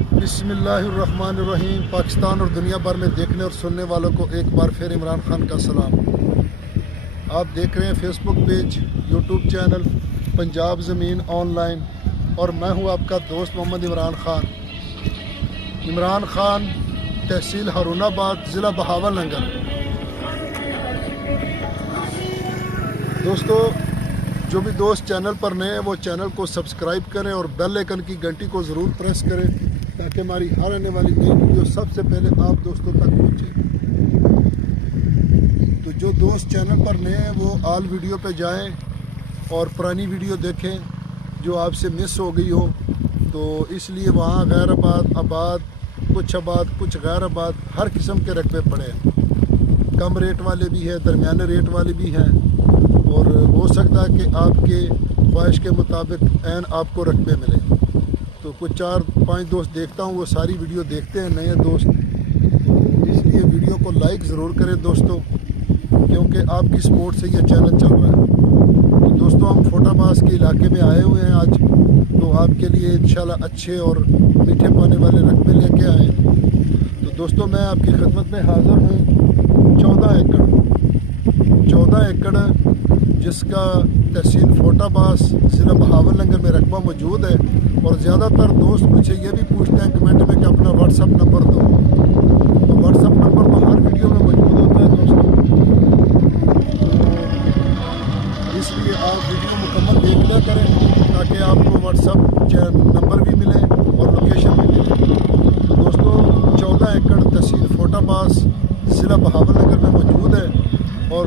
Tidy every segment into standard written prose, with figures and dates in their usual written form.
بسم اللہ الرحمن الرحیم۔ پاکستان اور دنیا بھر میں دیکھنے اور سننے والوں کو ایک بار پھر عمران خان کا سلام۔ آپ دیکھ رہے ہیں فیس بک پیج، یوٹیوب چینل پنجاب زمین آن لائن، اور میں ہوں آپ کا دوست محمد عمران خان۔ عمران خان، تحصیل ہارون آباد، ضلع بہاولنگر۔ دوستو، جو بھی دوست چینل پر نئے ہیں وہ چینل کو سبسکرائب کریں اور بیل آئکن کی گھنٹی کو ضرور پریس کریں تاکہ ہماری ہر آنے والی نئی ویڈیو سب سے پہلے آپ دوستوں تک پہنچے۔ تو جو دوست چینل پر نئے ہیں وہ آل ویڈیو پہ جائیں اور پرانی ویڈیو دیکھیں جو آپ سے مس ہو گئی ہو۔ تو اس لیے وہاں غیر آباد، کچھ غیر آباد ہر قسم کے رقبے پڑے ہیں۔ کم ریٹ والے بھی ہیں، درمیانے ریٹ والے بھی ہیں، اور ہو سکتا ہے کہ آپ کے خواہش کے مطابق عین آپ کو رقبے ملے۔ تو کچھ 4-5 دوست دیکھتا ہوں وہ ساری ویڈیو دیکھتے ہیں، نئے دوست، اس لیے ویڈیو کو لائک ضرور کریں دوستو، کیونکہ آپ کی سپورٹ سے یہ چینل چل رہا ہے۔ تو دوستو، ہم فوٹا باز کے علاقے میں آئے ہوئے ہیں آج، تو آپ کے لیے انشاءاللہ اچھے اور میٹھے پانے والے رقبے لے کے آئے ہیں۔ تو دوستو، میں آپ کی خدمت میں حاضر ہوں 14 ایکڑ جس کا تحصیل فوٹا باز، ضلع بہاولنگر میں رقبہ موجود ہے۔ اور زیادہ تر دوست مجھ سے یہ بھی پوچھتے ہیں کمنٹ میں کہ اپنا واٹس ایپ نمبر دو۔ تو واٹس ایپ نمبر تو ہر ویڈیو میں موجود ہوتا ہے دوستوں، اس لیے آپ ویڈیو مکمل دیکھ لیا کریں تاکہ آپ کو واٹس ایپ نمبر بھی ملے اور لوکیشن بھی ملے۔ تو دوستو، 14 ایکڑ تحصیل فوٹا باز، ضلع بہاولنگر میں موجود ہے، اور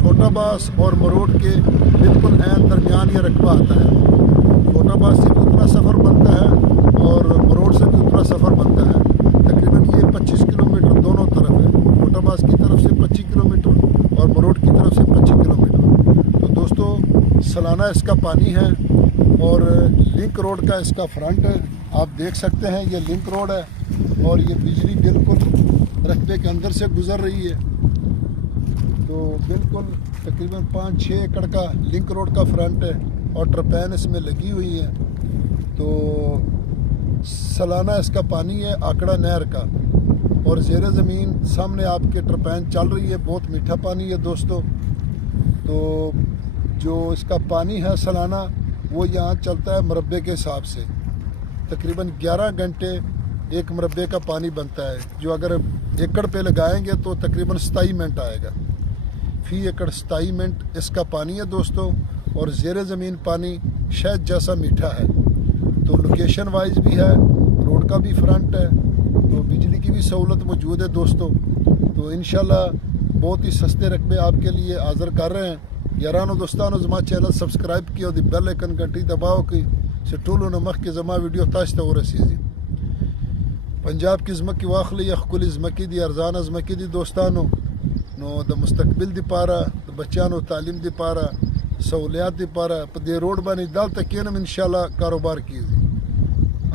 فوٹا باز اور مروڑ کے بالکل عین درمیان یہ رقبہ آتا ہے۔ فوٹا باز سے بھی اتنا سفر بنتا ہے اور مروڑ سے بھی اتنا سفر بنتا ہے۔ تقریباً یہ 25 کلومیٹر دونوں طرف ہے، فوٹا باز کی طرف سے 25 کلومیٹر اور مروڑ کی طرف سے 25 کلومیٹر۔ تو دوستو، سالانہ اس کا پانی ہے، اور لنک روڈ کا اس کا فرنٹ ہے، آپ دیکھ سکتے ہیں یہ لنک روڈ ہے، اور یہ بجلی بالکل رقبے کے اندر سے گزر رہی ہے۔ تو بالکل تقریباً 5-6 ایکڑ کا لنک روڈ کا فرنٹ ہے، اور ٹرپین اس میں لگی ہوئی ہے۔ تو سالانہ اس کا پانی ہے آکڑا نہر کا، اور زیر زمین سامنے آپ کے ٹرپین چل رہی ہے، بہت میٹھا پانی ہے دوستو۔ تو جو اس کا پانی ہے سالانہ وہ یہاں چلتا ہے مربے کے حساب سے، تقریباً 11 گھنٹے ایک مربے کا پانی بنتا ہے، جو اگر ایکڑ پہ لگائیں گے تو تقریباً 27 منٹ آئے گا، فی ایکڑ 27 منٹ اس کا پانی ہے دوستو۔ اور زیر زمین پانی شہد جیسا میٹھا ہے۔ تو لوکیشن وائز بھی ہے، روڈ کا بھی فرنٹ ہے، تو بجلی کی بھی سہولت موجود ہے دوستو۔ تو انشاءاللہ بہت ہی سستے رقبے آپ کے لیے حاضر کر رہے ہیں۔ یارانو دوستانو، زما چینل سبسکرائب کیا، دی بیل آئکن گھنٹی دباؤ کی سٹولو نمخ کے زما ویڈیو تاشتا ہو رسیزی۔ پنجاب کی زمکی واخلی اخکلی زمکی دی، ارزان زمکی دی دوستانو، نو د مستقبل دی پارا، د بچانو تعلیم دی پارا، سہولیات دی پارا پدے روڈ بانی دال تکینم انشاءاللہ کاروبار کیزی۔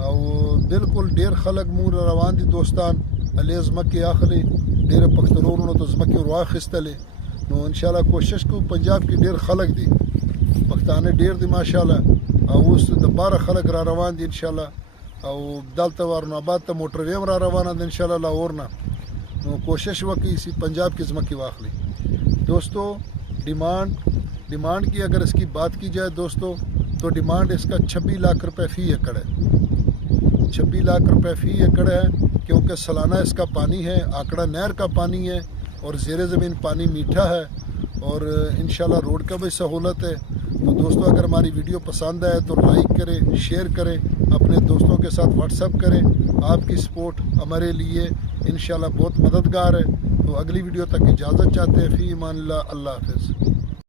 او بالکل ډیر خلق مور روان دي دوستان، علی زمکی اخلی ډیر پښتنورونو ته زمکی ورواخیستلې، نو انشاءاللہ کوشش کو پنجاب کې ډیر خلق دي، پښتانه ډیر دي ماشاءالله، او اوس د 12 خلق را روان دي انشاءالله، او دلته ورن آباد ته موټر ویم را روانه ده انشاءاللہ لاهور نه، نو کوشش وکړئ سی پنجاب کې زمکی واخلی۔ دوستو، ڈیمانڈ کی اگر اس کی بات کی جائے دوستو، تو ڈیمانڈ اس کا 26 لاکھ روپے فی ایکڑ ہے، 26 لاکھ روپے فی ایکڑ ہے، کیونکہ سالانہ اس کا پانی ہے، آکڑا نہر کا پانی ہے، اور زیر زمین پانی میٹھا ہے، اور انشاءاللہ روڈ کا بھی سہولت ہے۔ تو دوستو، اگر ہماری ویڈیو پسند آئے تو لائک کریں، شیئر کریں، اپنے دوستوں کے ساتھ واٹس ایپ کریں۔ آپ کی سپورٹ ہمارے لیے انشاءاللہ بہت مددگار ہے۔ تو اگلی ویڈیو تک اجازت چاہتے ہیں، فی امان اللہ، اللہ حافظ۔